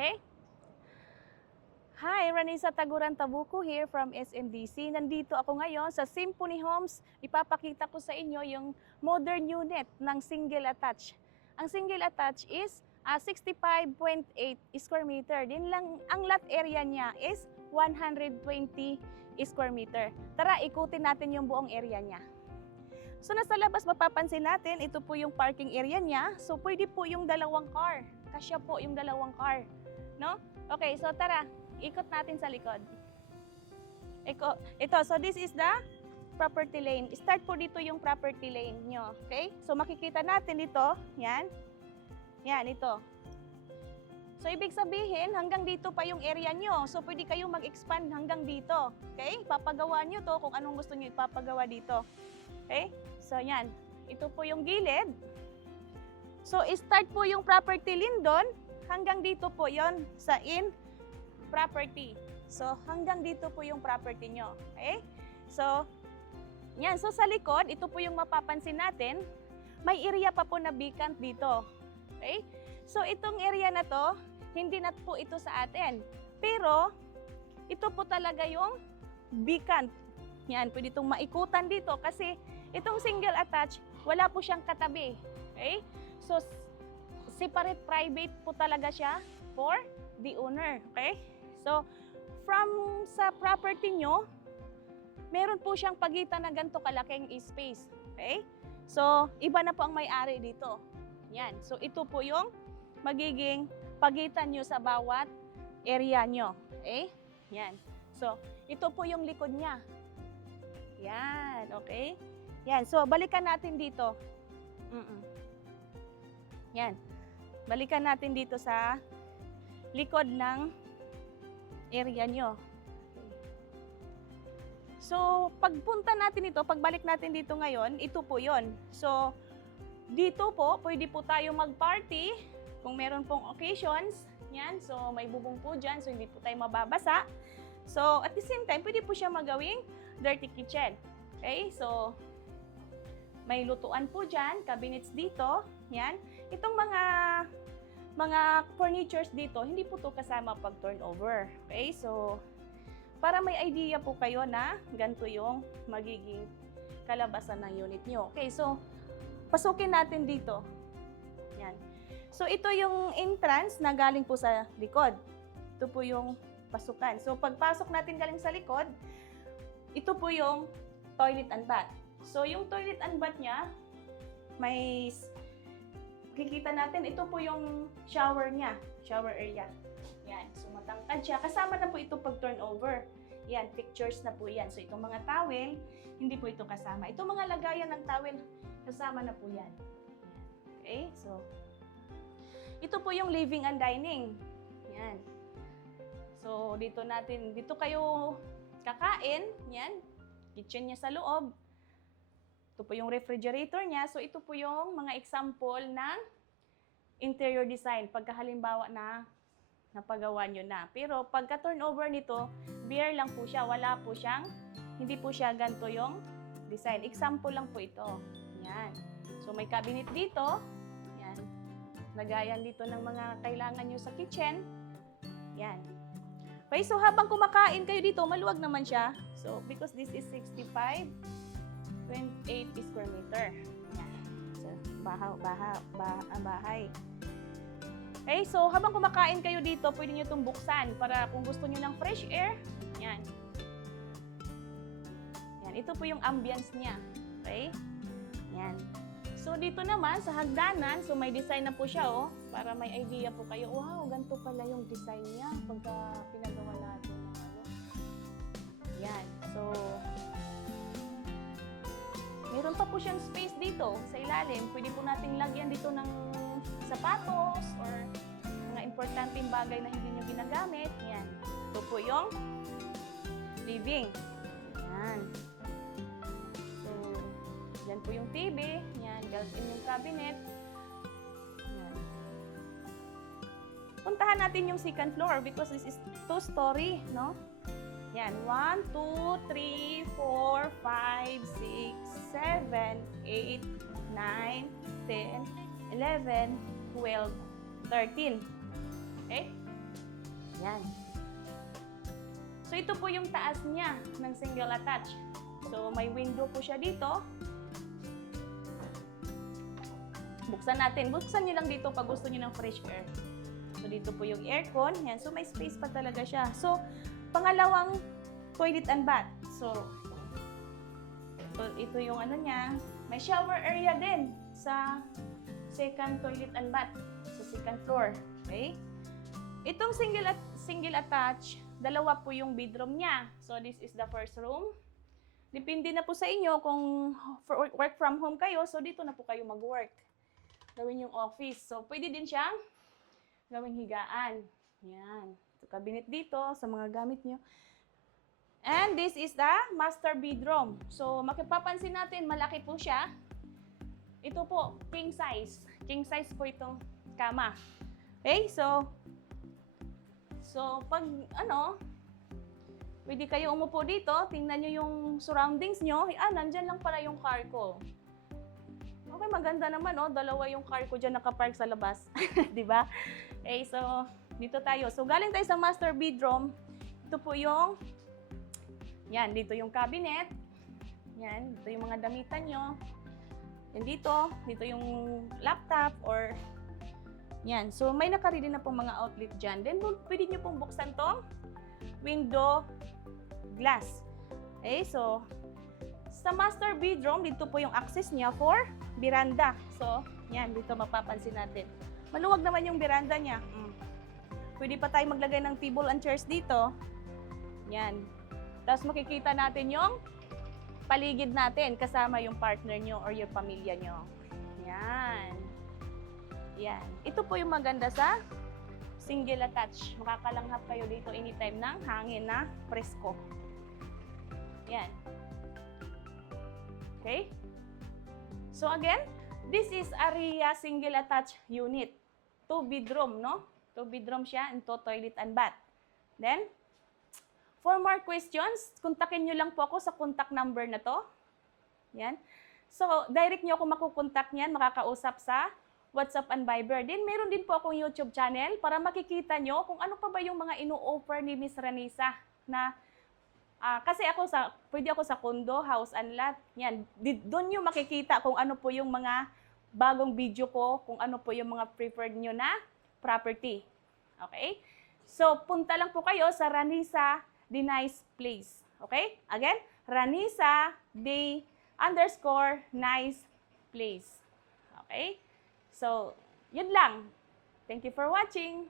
Okay? Hi, Ranisa Taguran Tabuco here from SMDC. Nandito ako ngayon sa Symphony Homes. Ipapakita ko sa inyo yung modern unit ng single attach. Ang single attach is 65.8 square meter. Din lang ang lot area niya is 120 square meter. Tara, ikutin natin yung buong area niya. So nasa labas mapapansin natin, ito po yung parking area niya. So pwede po yung dalawang car. Kasya po yung dalawang car. No? Okay, so tara, ikot natin sa likod. Ito, so this is the property lane. Start po dito yung property lane nyo. Okay? So makikita natin dito, yan. Yan, ito. So ibig sabihin, hanggang dito pa yung area nyo. So pwede kayong mag-expand hanggang dito. Okay? Papagawa nyo to kung anong gusto nyo ipapagawa dito. Okay? So yan. Ito po yung gilid. So start po yung property lane doon. Hanggang dito po yon sa property. So, hanggang dito po yung property nyo. Okay? So, yan. So, sa likod, ito po yung mapapansin natin. May area pa po na vacant dito. Okay? So, itong area na to, hindi na po ito sa atin. Pero, ito po talaga yung vacant. Yan. Pwede itong maikutan dito kasi itong single attach, wala po siyang katabi. Okay? So, separate private po talaga siya for the owner. Okay? So, from sa property nyo, meron po siyang pagitan na ganito kalaking space. Okay? So, iba na po ang may-ari dito. Yan. So, ito po yung magiging pagitan nyo sa bawat area nyo. Okay? Yan. So, ito po yung likod niya. Yan. Okay? Yan. So, balikan natin dito. Yan. Balikan natin dito sa likod ng area nyo. So, pagpunta natin ito, pagbalik natin dito ngayon, ito po yon. So, dito po, pwede po tayo mag-party kung meron pong occasions. Yan, so may bubong po dyan, so hindi po tayo mababasa. So, at the same time, pwede po siya magawing dirty kitchen. Okay, so, may lutuan po dyan, cabinets dito. Yan, itong mga furnitures dito, hindi po to kasama pag turnover. Okay, so para may idea po kayo na ganito yung magiging kalabasan ng unit nyo. Okay, so pasukin natin dito. Yan. So ito yung entrance na galing po sa likod. Ito po yung pasukan. So pagpasok natin galing sa likod, ito po yung toilet and bath. So yung toilet and bath niya, may kikita natin, ito po yung shower niya, shower area. Yan, so matangkad siya. Kasama na po ito pag turnover. Yan, pictures na po yan. So itong mga towel, hindi po ito kasama. Itong mga lagayan ng towel, kasama na po yan. Okay, so ito po yung living and dining. Yan. So dito kayo kakain. Yan, kitchen niya sa loob. Ito po yung refrigerator niya. So, ito po yung mga example ng interior design. Pagkahalimbawa na napagawa nyo na. Pero, pagka turnover nito, bare lang po siya. Wala po siyang, hindi po siya ganito yung design. Example lang po ito. Yan. So, may cabinet dito. Yan. Lagayan dito ng mga kailangan nyo sa kitchen. Yan. Okay, so habang kumakain kayo dito, maluwag naman siya. So, because this is 65.8 square meter. Yan. So, bahay. Okay, so habang kumakain kayo dito, pwede nyo itong buksan para kung gusto nyo ng fresh air, yan. Yan, ito po yung ambience niya. Okay? Yan. So, dito naman sa hagdanan, so may design na po siya, oh, para may idea po kayo, wow, ganito pala yung design niya pagka pinagawa natin ng ano. Yan. So, meron pa po siyang space dito sa ilalim. Pwede po nating lagyan dito ng sapatos or mga importanteng bagay na hindi nyo ginagamit. Yan. Ito po yung living. Yan. So, yan po yung TV. Yan. Built-in yung cabinet. Yan. Puntahan natin yung second floor because this is 2-story, no? Yan, 1, 2, 3, 4, 5, 6, 7, 8, 9, 10, 11, 12, 13. Okay? Yan. So, ito po yung taas niya ng single attach. So, may window po siya dito. Buksan natin. Buksan nyo lang dito pag gusto nyo ng fresh air. So, dito po yung aircon. Yan. So, may space pa talaga siya. So, pangalawang toilet and bath. So ito yung ano niya. May shower area din sa second toilet and bath. Sa second floor. Okay? Itong single attach, dalawa po yung bedroom niya. So, this is the first room. Depende na po sa inyo kung work from home kayo. So, dito na po kayo mag-work. Gawin yung office. So, pwede din siyang gawing higaan. Yan. So, cabinet dito sa mga gamit nyo. And this is the master bedroom. So, makipapansin natin, malaki po siya. Ito po, king size. King size po itong kama. Okay? So pag pwede kayo umupo dito, tingnan nyo yung surroundings nyo. Nandyan lang pala yung car ko. Okay, maganda naman, dalawa yung car ko dyan nakapark sa labas. Diba? Okay, so, dito tayo. So, galing tayo sa master bedroom. Ito po yung, yan, dito yung cabinet. Yan, dito yung mga damitan nyo. Yan dito yung laptop or, yan. So, may nakaredy na pong mga outlet dyan. Then, pwede nyo pong buksan tong window glass. Okay, so, sa master bedroom, dito po yung access niya for veranda. So, yan, dito mapapansin natin. Maluwag naman yung veranda niya. Pwede pa tayo maglagay ng table and chairs dito. Yan. Tapos makikita natin yung paligid natin kasama yung partner nyo or yung pamilya nyo. Yan. Yan. Ito po yung maganda sa single attach. Makakalanghap kayo dito anytime ng hangin na presko. Yan. Okay? So again, this is Aria single attach unit. 2 bedroom, no? 2 bedroom siya and 2 toilet and bath. Then, for more questions, kontakin nyo lang po ako sa contact number na to. Yan. So, direct nyo ako makukontak niyan, makakausap sa WhatsApp and Viber. Then, meron din po akong YouTube channel para makikita nyo kung ano pa ba yung mga ino-offer ni Miss Ranisa na kasi pwede ako sa condo, house and lot. Yan. Doon nyo makikita kung ano po yung mga bagong video ko, kung ano po yung mga preferred nyo na property. Okay? So, punta lang po kayo sa Ranisa The Nice Place. Okay? Again, Ranisa The _nice place. Okay? So, yun lang. Thank you for watching.